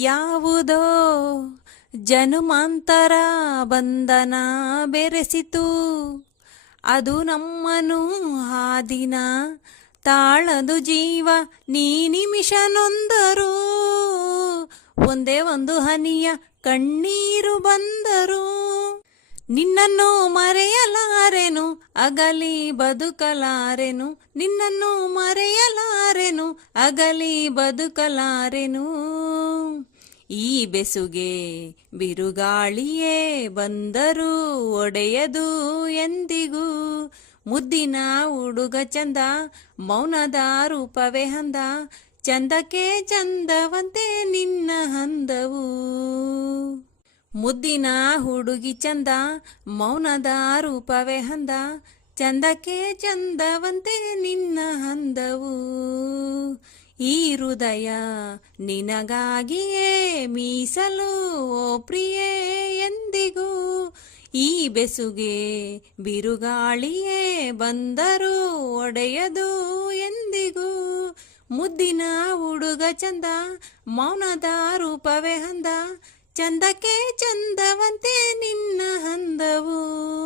ಯಾವುದೋ ಜನುಮಾಂತರ ಬಂಧನ ಬೆರೆಸಿತು, ಅದು ನಮ್ಮನು ಹಾದಿನ ತಾಳದು ಜೀವ ನೀ ನಿಮಿಷ ನೊಂದರು, ಒಂದೇ ಒಂದು ಹನಿಯ ಕಣ್ಣೀರು ಬಂದರು. ನಿನ್ನನ್ನು ಮರೆಯಲಾರೆನು, ಅಗಲಿ ಬದುಕಲಾರೆನು, ನಿನ್ನನ್ನು ಮರೆಯಲಾರೆನು, ಅಗಲಿ ಬದುಕಲಾರೆನು. ಈ ಬೆಸುಗೆ ಬಿರುಗಾಳಿಯೇ ಬಂದರೂ ಒಡೆಯದು ಎಂದಿಗೂ, ಮುದ್ದಿನ ಹುಡುಗ ಚಂದ ಮೌನದ ರೂಪವೇ ಹಂದ, ಚಂದಕ್ಕೆ ಚಂದವಂತೆ ನಿನ್ನ ಹಂದವು. ಮುದ್ದಿನ ಹುಡುಗಿ ಚಂದ ಮೌನದ ರೂಪವೇ ಹಂದ, ಚಂದಕ್ಕೆ ಚಂದವಂತೆ ನಿನ್ನ ಹಂದವು. ಈ ಹೃದಯ ನಿನಗಾಗಿಯೇ ಮೀಸಲು ಓ ಪ್ರಿಯೇ ಎಂದಿಗೂ, ಈ ಬೆಸುಗೆ ಬಿರುಗಾಳಿಯೇ ಬಂದರೂ ಒಡೆಯದು ಎಂದಿಗೂ. ಮುದ್ದಿನ ಹುಡುಗ ಚಂದ ಮೌನದ ರೂಪವೇ ಹಂದ, ಚಂದಕ್ಕೆ ಚಂದವಂತೆ ನಿನ್ನ ಹಂದವು.